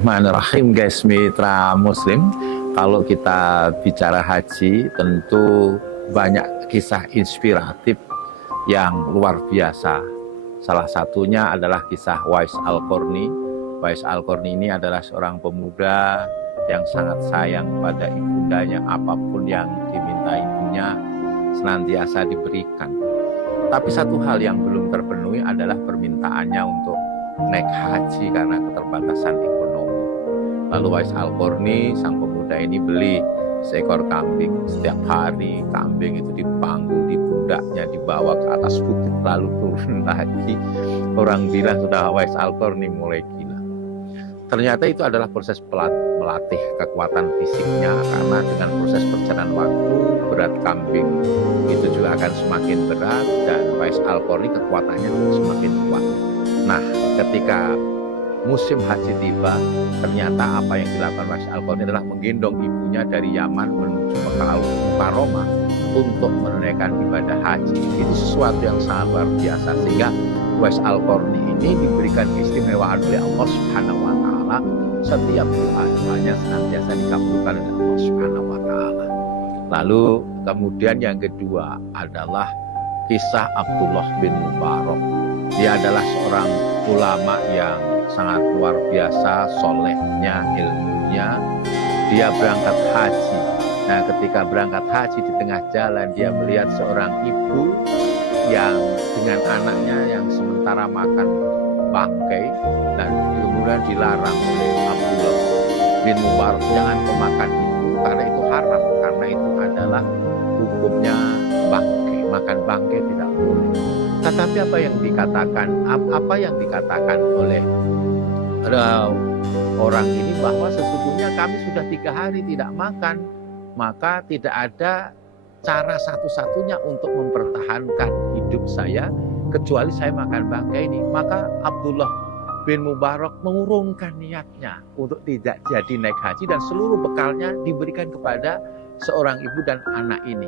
Bismillahirrahmanirrahim guys, mitra muslim. Kalau kita bicara haji, tentu banyak kisah inspiratif yang luar biasa. Salah satunya adalah kisah Uwais Al-Qarni. Uwais Al-Qarni ini adalah seorang pemuda yang sangat sayang pada ibundanya. Apapun yang diminta ibunya senantiasa diberikan. Tapi satu hal yang belum terpenuhi adalah permintaannya untuk naik haji karena keterbatasan ekonomi. Lalu Uwais Al-Qarni, sang pemuda ini beli seekor kambing. Setiap hari kambing itu dipanggung di pundaknya, dibawa ke atas bukit lalu turun lagi. Orang bilang sudah Uwais Al-Qarni mulai gila. Ternyata itu adalah proses melatih kekuatan fisiknya, karena dengan proses perjalanan waktu berat kambing itu juga akan semakin berat dan Uwais Al-Qarni kekuatannya juga semakin kuat. Nah, ketika musim haji tiba, ternyata apa yang dilakukan Uwais Al-Qarni adalah menggendong ibunya dari Yaman menuju Mekah Roma untuk menunaikan ibadah haji. Itu sesuatu yang sangat luar biasa, sehingga Uwais Al-Qarni ini diberikan keistimewaan oleh Allah Subhanahu wa Ta'ala. Setiap doa-doanya senantiasa dikabulkan oleh Allah Subhanahu wa Ta'ala. Lalu kemudian yang kedua adalah kisah Abdullah bin Mubarak. Dia adalah seorang ulama yang sangat luar biasa, solehnya, ilmunya. Dia berangkat haji. Nah, ketika berangkat haji di tengah jalan, dia melihat seorang ibu yang dengan anaknya yang sementara makan bangkai, dan kemudian dilarang oleh Abdullah bin Mubarak, jangan kemakan itu karena itu haram, karena itu adalah hukumnya bangkai, makan bangkai tidak boleh. Tetapi apa yang dikatakan oleh orang ini, bahwa sesungguhnya kami sudah 3 hari tidak makan, maka tidak ada cara satu-satunya untuk mempertahankan hidup saya kecuali saya makan bangkai ini. Maka Abdullah bin Mubarak mengurungkan niatnya untuk tidak jadi naik haji, dan seluruh bekalnya diberikan kepada seorang ibu dan anak ini.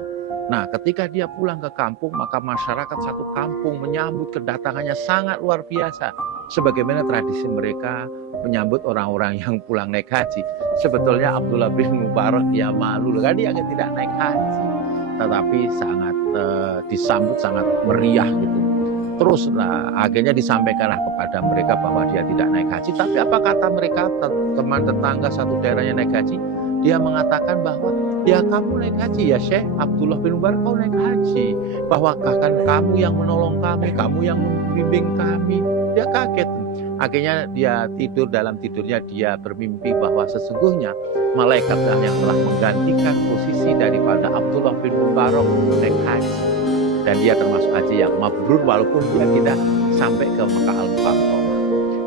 Nah, ketika dia pulang ke kampung, maka masyarakat satu kampung menyambut kedatangannya sangat luar biasa. Sebagaimana tradisi mereka menyambut orang-orang yang pulang naik haji. Sebetulnya Abdullah bin Mubarak dia malu, kan dia tidak naik haji. Tetapi sangat disambut sangat meriah gitu. Terus akhirnya disampaikanlah kepada mereka bahwa dia tidak naik haji. Tapi apa kata mereka, teman tetangga satu daerahnya naik haji? Dia mengatakan bahwa ya kamu naik haji ya Syekh Abdullah bin Mubarak, kau naik haji. Bahwa kan kamu yang menolong kami, kamu yang membimbing kami. Dia kaget. Akhirnya dia tidur, dalam tidurnya dia bermimpi bahwa sesungguhnya malaikat yang telah menggantikan posisi daripada Abdullah bin Mubarak naik haji. Dan dia termasuk haji yang mabrur walaupun dia tidak sampai ke Mekah Al-Mukarramah.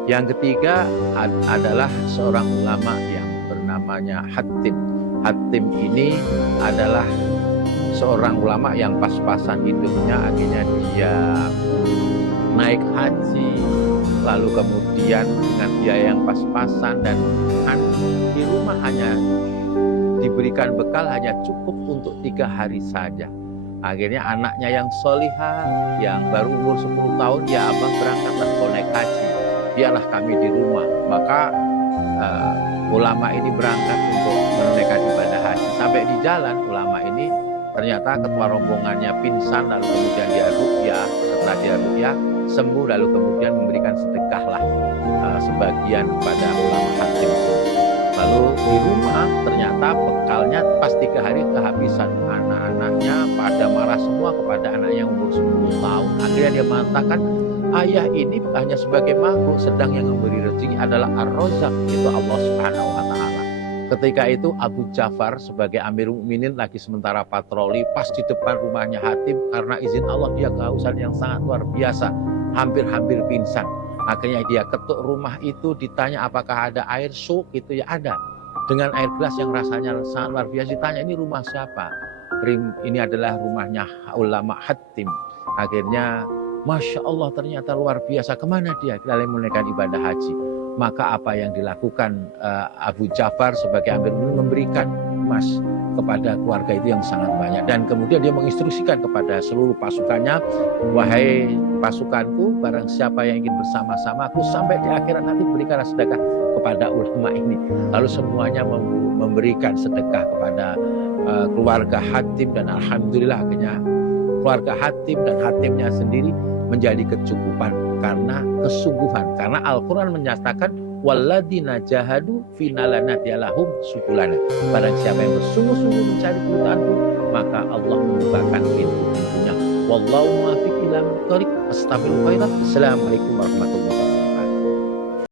Yang ketiga adalah seorang ulama yang namanya Hatim. Hatim ini adalah seorang ulama yang pas-pasan hidupnya, akhirnya dia naik haji, lalu kemudian dengan biaya yang pas-pasan, dan di rumah hanya diberikan bekal hanya cukup untuk 3 hari saja. Akhirnya anaknya yang solihah, yang baru umur 10 tahun, ya abang berangkatlah kau naik haji, biarlah kami di rumah. Maka ulama ini berangkat untuk menunaikan ibadah haji. Sampai di jalan, ulama ini ternyata ketua rombongannya pingsan, lalu kemudian dia ruqyah. Setelah dia ruqyah sembuh, lalu kemudian memberikan sedekahlah sebagian kepada ulama Hatim itu. Lalu di rumah ternyata bekalnya pas 3 hari kehabisan. Anak-anaknya pada marah semua kepada anaknya yang umur 10 tahun. Akhirnya dia mengatakan, ayah ini hanya sebagai makhluk, sedang yang memberi rezeki adalah Ar-Razzaq, itu Allah Subhanahu wa Ta'ala. Ketika itu Abu Ja'far sebagai Amirul Mukminin lagi sementara patroli pas di depan rumahnya Hatim. Karena izin Allah dia kehausan yang sangat luar biasa, hampir-hampir pingsan. Akhirnya dia ketuk rumah itu, ditanya apakah ada air syuk, itu ya ada. Dengan air gelas yang rasanya sangat luar biasa. Ditanya, ini rumah siapa? Ini adalah rumahnya ulama Hatim. Akhirnya Masya Allah, ternyata luar biasa. Kemana dia dalam menunaikan ibadah haji? Maka apa yang dilakukan Abu Ja'far sebagai Amir memberikan emas kepada keluarga itu yang sangat banyak. Dan kemudian dia menginstruksikan kepada seluruh pasukannya, wahai pasukanku, barang siapa yang ingin bersama-sama aku sampai di akhirat nanti, berikanlah sedekah kepada ulama ini. Lalu semuanya memberikan sedekah kepada keluarga Hatim, dan alhamdulillah akhirnya keluarga Hatim dan Hatimnya sendiri menjadi kecukupan karena kesungguhan. Karena Al-Quran menyatakan walladzina jahadu fina lanahdiyalahum subulana. Barang siapa yang bersungguh-sungguh mencari keridhaanku, maka Allah membukakan pintu-pintunya. Wallahu muwaffiq ila aqwamit thoriq. Astagfirullah. Assalamualaikum warahmatullahi wabarakatuh.